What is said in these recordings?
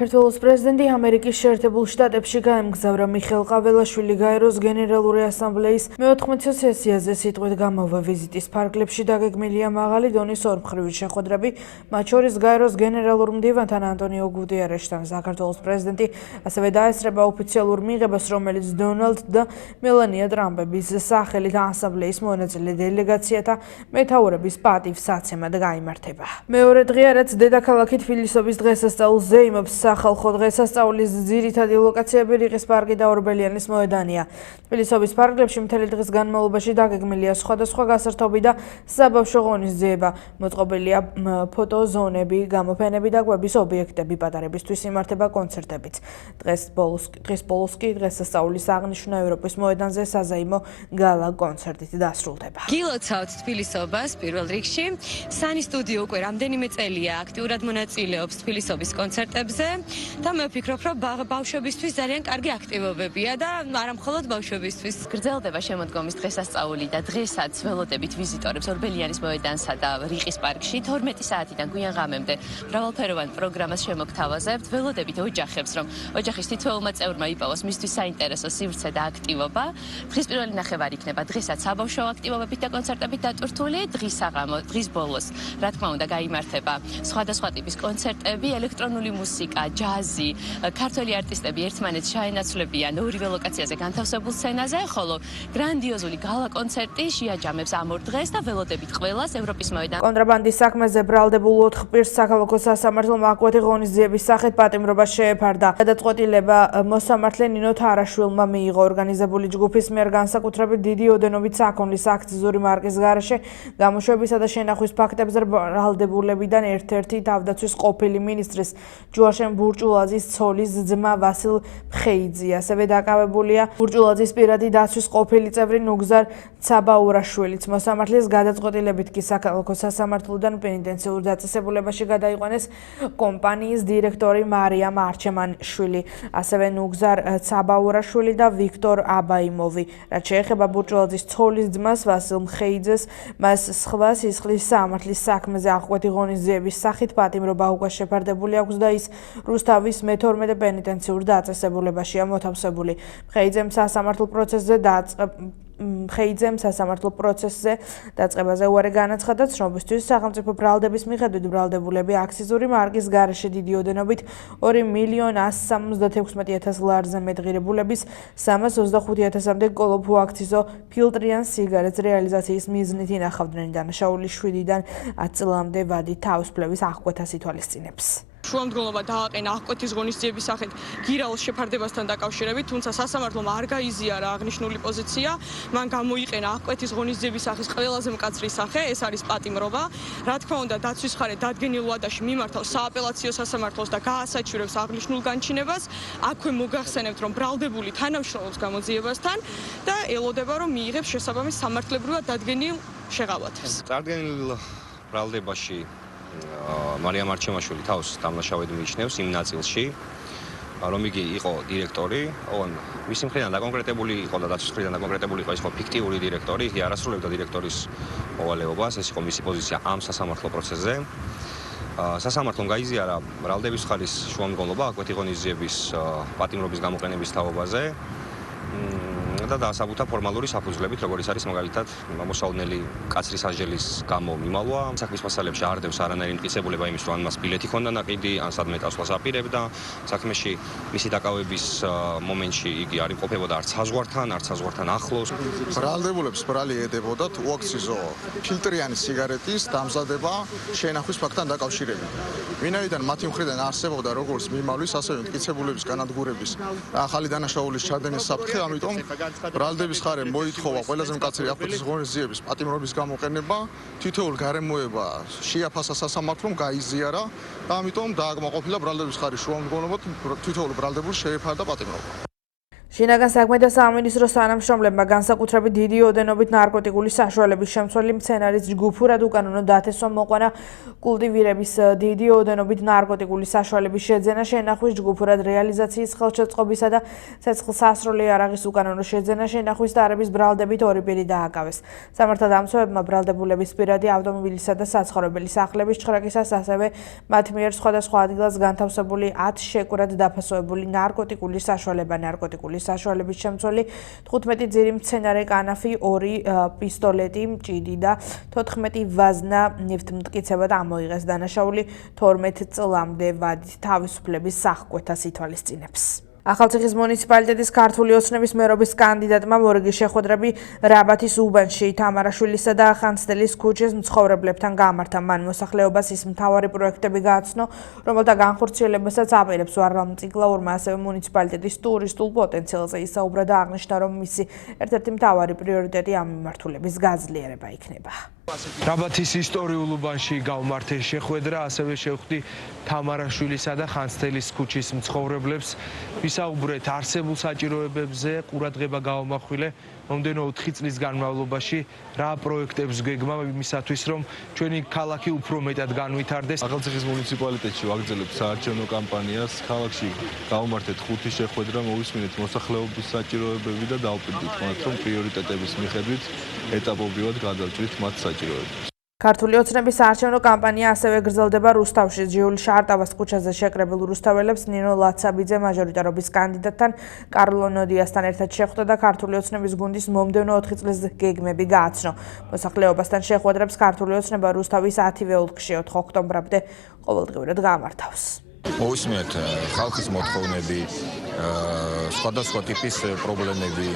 საქართველოს პრეზიდენტი ამერიკის შეერთებულ შტატებში გაემგზავრა. მიხეილ ყაველაშვილი გაეროს გენერალური ასამბლეის მე-14 სესიაზე სიტყვით გამოვა. ვიზიტის ფარგლებში დაგეგმილია მაღალი დონის ორმხრივი შეხვედრები, მათ შორის გაეროს გენერალურ მდივანთან ანტონიო გუტიერეშთან. საქართველოს პრეზიდენტი ასევე დაესწრება ოფიციალურ მიღებას, რომელიც დონალდ და მელანია ტრამპების სახელით ასამბლეის მონაწილე დელეგაციათა მეთაურების პატივსაცემად გაიმართება. მეორე დღე რაც დედაქალაქი თბილისობის დღესასწაულს ზეიმობს, სახალხო დღესასწაულის ძირითადი ლოკაციები რიყის პარკი და ორბელიანის მოედანია. თბილისობის პარკებში მთელი დღის განმავლობაში დაგეგმილია სხვადასხვა გასართობი და საბავშვო ღონისძიება. მოწყობილია ფოტოზონები, გამოფენები და კვების ობიექტები. პატარებისთვის იმართება კონცერტებიც. დღეს ბოლოს კი დღესასწაულის აღნიშვნა ევროპის მოედანზე საზეიმო გალა კონცერტით დასრულდება. გილოცავთ თბილისობას პირველ რიგში. სანი სტუდიო უკვე რამდენიმე წელია აქტიურად მონაწილეობს თბილისობის კონცერტებზე და მე ვფიქრობ, რომ ბავშვებისთვის ძალიან კარგი აქტივობებია და არა მხოლოდ ბავშვებისთვის. გრძელდება შემოდგომის დღესასწაული და დღესაც ველოდებით ვიზიტორებს ორბელიანის მოედანსა და რიყის პარკში 12 საათიდან გვიან ღამემდე მრავალფეროვან პროგრამას შემოგთავაზებთ. ველოდებით ოჯახებს, რომ ოჯახის თითოეულმა წევრმა იპოვოს მისთვის საინტერესო სივრცე და აქტივობა. დღის პირველი ნახევარი იქნება დღესაც საბავშვო აქტივობებით და კონცერტებით დატვირთული. დღის საღამო, დღის ბოლოს, რა თქმა უნდა, გაიმართება სხვადასხვა ტიპის კონცერტები, ელექტრონული მუსიკა, ჯაზი, ქართველი არტისტები ერთმანეთს შეენაცვლებიან ორივე ლოკაციაზე განთავსებულ სცენაზე, ხოლო გრანდიოზული გალა კონცერტი შეაჯამებს ამ ორ დღეს და ველოდებით ყველას ევროპის მოედანზე. კონტრაბანდის საქმეზე ბრალდებულ 4 პირს საქალაქო სასამართლომ აკვეთი ღონისძიების სახით პატიმრობა შეეფარდა. გადაწყვეტილება მოსამართლე ნინო თარაშვილმა მიიღო. ორგანიზებული ჯგუფის მიერ განსაკუთრებით დიდი ოდენობით საქონლის აქციზური მარკის გარეშე გამოშვებისა და შენახვის ფაქტებზე ბრალდებულებიდან ერთ-ერთი თავდაცვის ყოფილი მინისტრის ჯუაშენ ბურჭულაძის ცოლის ძმა ვასილ ფხეიძე. ასევე დაკავებულია ბურჭულაძის პირადი დაცვის ყოფილი წევრი ნუგზარ ცაბაურაშვილიც. მოსამართლის გადაწყვეტილებით კი საქალაქო სასამართლოდან პენიტენციურ დაწესებულებაში გადაიყვანეს კომპანიის დირექტორი მარიამ არჩემანშვილი, ასევე ნუგზარ ცაბაურაშვილი და ვიქტორ აბაიმოვი. რაც შეეხება ბურჭულაძის ცოლის ძმას ვასილ ფხეიძეს, მას სხვა სისხლის სამართლის საქმეზე აღკვეთი ღონისძიების სახით პატიმრობა უკვე შეფარდებული აქვს და ის რუსთავის მე-12 პენიტენციურ დაწესებულებაშია მოთავსებული. ფხეიძემ სასამართლო პროცესზე დაწყებაზე უარი განაცხადა. ცნობისთვის სახელმწიფო ბრალდების მიხედვით ბრალდებულები აქციზური მარკის გარეშე დიდი ოდენობით 2.176.000 ლარზე მეტ ღირებულების 325.000-მდე კოლოფუ აქციზო ფილტრიან სიგარეტს რეალიზაციის მიზნით ინახავდნენ. დანაშაული 7-დან 10 წლამდე ვადით თავისუფლების აღკვეთას ითვალისწინებს. შუამდგომლობა დააყენა აღკვეთის ღონისძიების სახით გირაოს შეფარდებასთან დაკავშირებით, თუმცა სასამართლომ არ გაიზიარა აღნიშნული პოზიცია. მან გამოიყენა აღკვეთის ღონისძიების სახის ყველაზე მკაცრი სახე, ეს არის პატიმრობა. რა თქმა უნდა, დაცვის მხარე დადგენილ ვადაში მიმართავს სააპელაციო სასამართლოს და გაასაჩივრებს აღნიშნულ განჩინებას. აქვე მოგახსენებთ, რომ ბრალდებული თანამშრომლობს გამოძიებასთან და ელოდება, რომ მიიღებს შესაბამის სამართლებრივად დადგენილ შეღავათებს. წარდგენილ ბრალდებაში მარიამ არჩემაშვილი თავს დამნაშავედ მიიჩნევს იმ ნაწილში, რომ იგი იყო დირექტორი, მისი მხრიდან დაკონკრეტებული იყო და დაცვის მხრიდან დაკონკრეტებული იყო, ის იყო ფიქტიური დირექტორი, იგი არ ასრულებდა დირექტორის მოვალეობას, ეს იყო მისი პოზიცია ამ სასამართლო პროცესზე. სასამართლომ გაიზიარა ბრალდების მხარის შუამდგომლობა აკვეთი ღონისძიების პატიმრობის გამოყენების თაობაზე და დაასაბუთა ფორმალური საფუძვლებით, როგორც არის მაგალითად მოსალოდნელი კაცრი სასჯელის გამო მიმალვა. საქმის მასალებში არ დევს არანაირი მტკიცებულება იმის, რომ მას ბილეთი ჰქონდა ნაყიდი, ან სადმე წასვლას აპირებდა. საქმეში მისი დაკავების მომენტში იგი არ იმყოფებოდა არც საზღვართან ახლოს. ბრალდებულებს ბრალი ედებოდათ უაქციზო ფილტრიანი სიგარეტის დამზადება შენახვის ფაქტთან დაკავშირებით. ვინაიდან მათი მხრიდან არსებობდა როგორც მიმალვის, ასევე მტკიცებულების განადგურების ახალი დანაშაულის ჩადენის საფრთხე, ამიტომ ბრალდების მხარემ მოითხოვა ყველაზე მკაცრი აღკვეთის ღონისძიების პატიმრობის გამოყენება. თითოეულ გარემოება შეაფასა სასამართლომ, გაიზიარა და ამიტომ დააკმაყოფილა ბრალდების მხარის შუამდგომლობად თითოეულ ბრალდებულს შეეფარდა პატიმრობა. შინაგან საქმეთა სამინისტროს თანამშრომლებმა განსაკუთრებით დიდი ოდენობით ნარკოტიკული საშუალების შემცველი მცენარის ჯგუფურად უკანონო დათესვა მოყვანა კულტივირების დიდი ოდენობით ნარკოტიკული საშუალების შეძენა შენახვის ჯგუფურად რეალიზაციის ხელშეწყობისა და ცეცხლსასროლი არაღის უკანონო შეძენა შენახვის ტარების ბრალდებით ორი პირი დააკავეს. სამართალდამცავებმა ბრალდებულების პირადი ავტომობილისა და საცხოვრებელი სახლების ჭხრაკისას ასევე მათ მიერ სხვადასხვა ადგილას განთავსებული 10 შეკვრად დაფასოებული ნარკოტიკული საშუალება ნარკოტიკული საშუალების შემცველი 15 ძირი მცენარე კანაფი 2 პისტოლეტი ჭიდი და 14 ვაზნა ნივთმტკიცებად ამოიღეს დანაშაული 12 წლამდე ვადით თავისუფლების სახკვეთას ითვალისწინებს. ახალციხის მუნიციპალიტეტის ქართული ოცნების მერობის კანდიდატმა მორიგი შეხვედრები რაბათის უბანში თამარაშვილისა და ხანძთელის ქუჩის მცხოვრებლებთან გამართა. მან მოსახლეობას ის მთავარი პროექტები გააცნო, რომელთა განხორციელებასაც აპირებს ვარლამ წიგლაურმა, ასევე მუნიციპალიტეტის ტურისტულ პოტენციალზე ისაუბრა და აღნიშნა, რომ მისი ერთ-ერთი მთავარი პრიორიტეტი ამ მიმართულების გაძლიერება იქნება. რაბათის ისტორიულ უბანში გავმართე შეხვედრა, ასევე შევხვდი თამარაშვილისა და ხანძთელის ქუჩის მცხოვრებლებს. ვისაუბრეთ არსებულ საჭიროებებზე, ყურადღება გავამახვილე მომდენო 4 წლის განმავლობაში რა პროექტებს გეგმა იმისათვის, რომ ჩვენი ქალაქი უფრო მეტად განვითარდეს. ახალციხის მუნიციპალიტეტში ვაგრძელებთ საარჩევნო კამპანიას. ქალაქში გავმართეთ 5 შეხვედრა, მოვისმინეთ მოსახლეობის საჭიროებები და დავპირდით მათ, რომ პრიორიტეტების მიხედვით ეტაპობრივად გადავჭრით მათ საჭიროებებს. ქართული ოცნების საარჩევნო კამპანია ასევე გრძელდება რუსთავში. ჯიული შარტავას ქუჩაზე შეკრებილ რუსთაველებს ნინო ლაცაბიძე მაჟორიტარობის კანდიდატთან კარლო ნოდიასთან ერთად შეხვდა და ქართული ოცნების გუნდის მომდევნო 4 წლის გეგმები გააცნო. მოსახლეობასთან შეხვედრებს ქართული ოცნება რუსთავის 10-ვე ოლქში 4 ოქტომბრამდე ყოველდღიურად გამართავს. მოვისმინეთ ხალხის მოთხოვნები, სხვადასხვა ტიპის პრობლემები.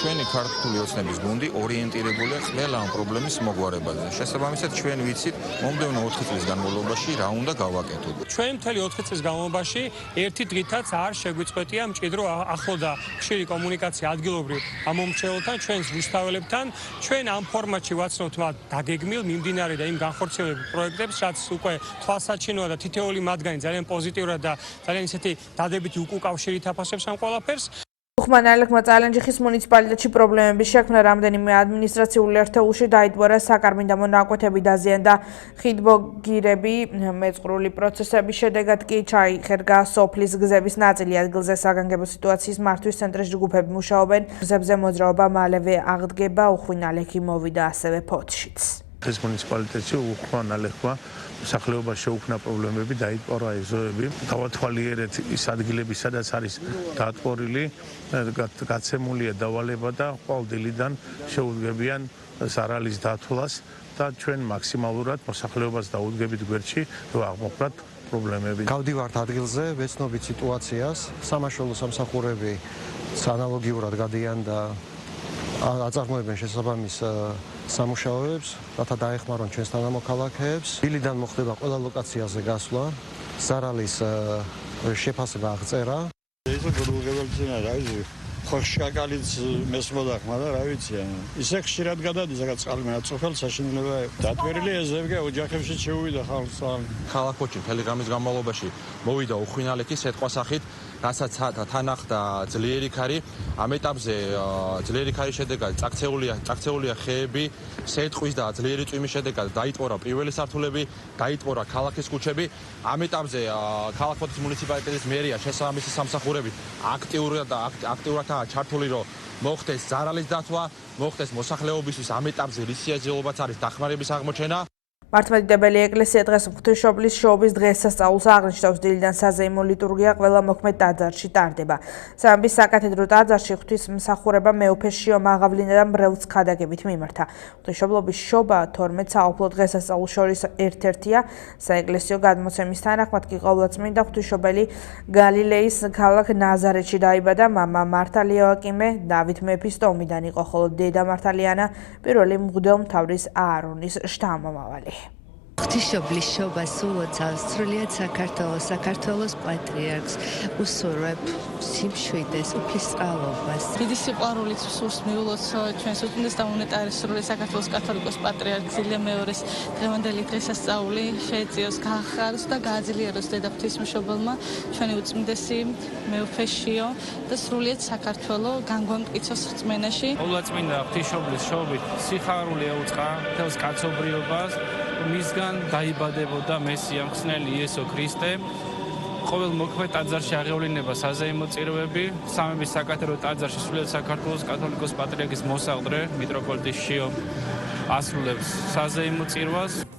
ჩვენი ქართული ოცნების გუნდი ორიენტირებულია ყველა ამ პრობლემის მოგვარებაზე. შესაბამისად, ჩვენ ვიცით მომდევნო 4 წლის განმავლობაში რა უნდა გავაკეთოთ. ჩვენ მთელი 4 წლის განმავლობაში ერთი დღითაც არ შეგვიწყვეტია მჭიდრო ახლო და ხშირი კომუნიკაცია ადგილობრივ ამომრჩეველთან, ჩვენს რუსთაველებთან. ჩვენ ამ ფორმატში ვაცნობთ მათ დაგეგმილ, მიმდინარე და იმ განხორციელებულ პროექტებს, რაც უკვე თვალსაჩინოა და თითოეული მათგანი ძალიან პოზიტიურად და ძალიან ისეთი დადებითი უკავშირით აფასებს ამ ყველაფერს. უხმან ალექმა წალენჯიხის მუნიციპალიტეტში პრობლემების შექმნა რამდენიმე ადმინისტრაციულ ერთეულში დაიტბორა საკარმინდამო ნაკვეთები დაზიანდა ხიდბოგირები მეწყრული პროცესების შედეგად კი ჩაიხერგა სოფლის გზების ნაწილი ადგილზე საგანგებო სიტუაციის მართვის ცენტრის ჯგუფები მუშაობენ გზებზე მოძრაობა მალევე აღდგება უხვინ ალექი მოვიდა ასევე ფოთშიც ეს მუნიციპალიტეტში უხმან ალექმა მოსახლეობას შეუქმნა პრობლემები, დაიტბორა ეზოები, გავათვალიერეთ ის ადგილები, სადაც არის დატბორილი, გაცემულია დავალება და ყოველდღიდან შეუდგებიან ზარალის დათვლას და ჩვენ მაქსიმალურად მოსახლეობას დაუდგებით გვერდში, რომ აღმოხვრათ პრობლემები. გავდივართ ადგილზე, ვეცნობით სიტუაციას, სამაშველო სამსახურები ანალოგიურად გადიან და აწარმოებენ შესაბამის სამუშაოებს, რათა დაეხმარონ ჩვენს თანამოქალაქეებს. დილიდან მოხდება ყველა ლოკაციაზე გასვლა, ზარალის შეფასება აღწერა. ეს გულგებელცი რა ვიცი, ხოშკაკალიც მესმოდახმა და რა ვიცი, ისე ხშირად გადადის რაღაც წყალმენა წოფელ საშინელება. დატვირილი ეზები ოჯახებში შეუვიდა ხალხს. ქალაქში მთელი ღამის განმავლობაში მოვიდა უხვინალექი სიტყვასახით, რასაც თანახდა ძლიერი ქარი. ამ ეტაპზე ძლიერი ქარის შედეგად წაქცეულია ხეები, სეტყვის და ძლიერი წვიმის შედეგად დაიტბორა პირველი სართულები, დაიტბორა ქალაქის ქუჩები. ამ ეტაპზე ქალაქის მუნიციპალიტეტის მერია შესაბამისი სამსახურებით აქტიურადაა ჩართული, რომ მოხდეს ზარალის დათვა, მოხდეს მოსახლეობისთვის ამ ეტაპზე რის შეძლებაც არის დახმარების აღმოჩენა. მართლმადიდებელი ეკლესია დღეს ღვთისმშობლის შობის დღესასწაულს აღნიშნავს. დილიდან საზეიმო ლიტურგია ყველა მოქმედ ტაძარში ტარდება. სამების საკათედრო ტაძარში ღვთისმსახურება მეუფეშიო მაღავლინა და მრევლს ქადაგებით მიმართა. ღვთისმშობლობის შობა 12 საოფლო დღესასწაულს შორის ერთ-ერთია. საეკლესიო გადმოცემის თანახმად კი ყოვლადწმინდა ღვთისმშობელი გალილეის ქალაქ ნაზარეთში დაიბადა. მამა მართალი იოაკიმე დავით მეფის ტომიდან იყო, ხოლო დედა მართალიანა პირველი მღვდელმთავრის აარონის შთამომავალი. ღვთისმშობლის შობას ულოცავს სრულიად საქართველოს პატრიარქს, უსურვებ სიმშვიდეს, უფლისწყალობას. დიდი სიყვარულით სურს მიულოცო ჩვენს უწმინდეს და უნეტარესული საქართველოს კათოლიკოს პატრიარქ ზილია მეორეს დღევანდელი დღესასწაული შეეწიოს, გაახაროს და გააძლიეროს დედა ღვთისმშობელმა ჩვენი უწმინდესი მეუფეშიო და სრულიად საქართველო განგვამტკიცოს რწმენაში. ულაწმინდა ღვთისმშობლის შობით სიხარული ეუწყა მთელს კაცობრიობას. მისგან დაიბადებოდა მესია მხსნელი იესო ქრისტე. ყოველ მოქმედ ტაძარში აღევლინება საზეიმო წირვები. სამების საკათედრო ტაძარში სრულიად საქართველოს კათოლიკოს პატრიარქის მოსაყდრე მიტროპოლიტი შიო ასრულებს საზეიმო წირვას.